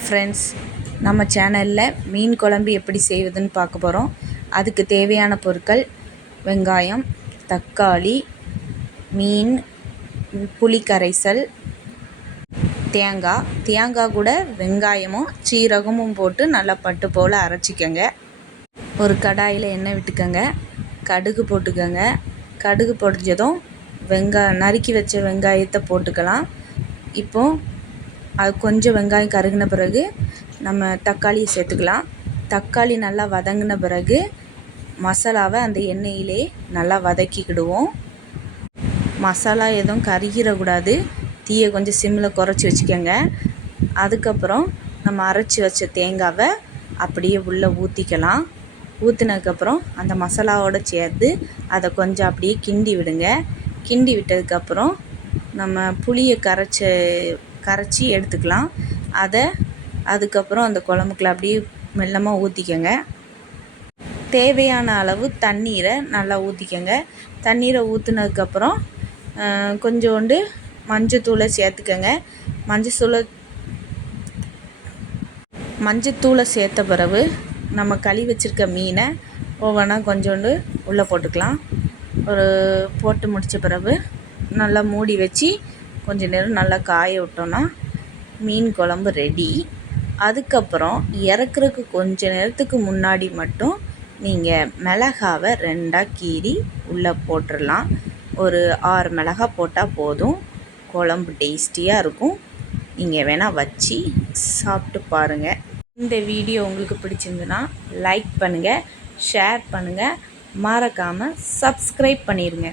Friends, நம்ம சேனலில் மீன் குழம்பு எப்படி செய்வதுன்னு பார்க்க போகிறோம். அதுக்கு தேவையான பொருட்கள்: வெங்காயம், தக்காளி, மீன், புளி கரைசல், தேங்காய் கூட வெங்காயமும் சீரகமும் போட்டு நல்லா பட்டு போல் அரைச்சிக்கங்க. ஒரு கடாயில் எண்ணெய் விட்டுக்கங்க, கடுகு போட்டுக்கங்க. கடுகு பொரிஞ்சதும் நறுக்கி வச்ச வெங்காயத்தை போட்டுக்கலாம். இப்போது அது கொஞ்சம் வெங்காயம் கருகின பிறகு நம்ம தக்காளியை சேர்த்துக்கலாம். தக்காளி நல்லா வதங்கின பிறகு மசாலாவை அந்த எண்ணெயிலே நல்லா வதக்கிக்கிடுவோம். மசாலா எதுவும் கருகிடக்கூடாது. தீயை கொஞ்சம் சிம்மில் குறைச்சி வச்சுக்கோங்க. அதுக்கப்புறம் நம்ம அரைச்சி வச்ச தேங்காவை அப்படியே உள்ளே ஊற்றிக்கலாம். ஊற்றினதுக்கப்புறம் அந்த மசாலாவோடு சேர்த்து அதை கொஞ்சம் அப்படியே கிண்டி விடுங்க. கிண்டி விட்டதுக்கப்புறம் நம்ம புளியை கரைச்சி எடுத்துக்கலாம். அதுக்கப்புறம் அந்த குழம்புக்குள்ள அப்படியே மெல்லமாக ஊற்றிக்கங்க. தேவையான அளவு தண்ணீரை நல்லா ஊற்றிக்கங்க. தண்ணீரை ஊற்றினதுக்கப்புறம் கொஞ்சோண்டு மஞ்சத்தூளை சேர்த்துக்கங்க. மஞ்சத்தூளை சேர்த்த பிறகு நம்ம கழுவி வச்சுருக்க மீனை ஒவ்வொன்றா கொஞ்சோண்டு உள்ளே போட்டுக்கலாம். போட்டு முடித்த பிறகு நல்லா மூடி வச்சு கொஞ்ச நேரம் நல்லா காய விட்டோன்னா மீன் குழம்பு ரெடி. அதுக்கப்புறம் இறக்குறதுக்கு கொஞ்ச நேரத்துக்கு முன்னாடி மட்டும் நீங்கள் மிளகாவை 2ஆக கீறி உள்ளே போட்டுடலாம். ஒரு 6 மிளகாய் போட்டால் போதும். குழம்பு டேஸ்டியாக இருக்கும். நீங்கள் வேணால் வச்சு சாப்பிட்டு பாருங்கள். இந்த வீடியோ உங்களுக்கு பிடிச்சிருந்துன்னா லைக் பண்ணுங்கள், ஷேர் பண்ணுங்கள், மறக்காமல் சப்ஸ்கிரைப் பண்ணிடுங்க.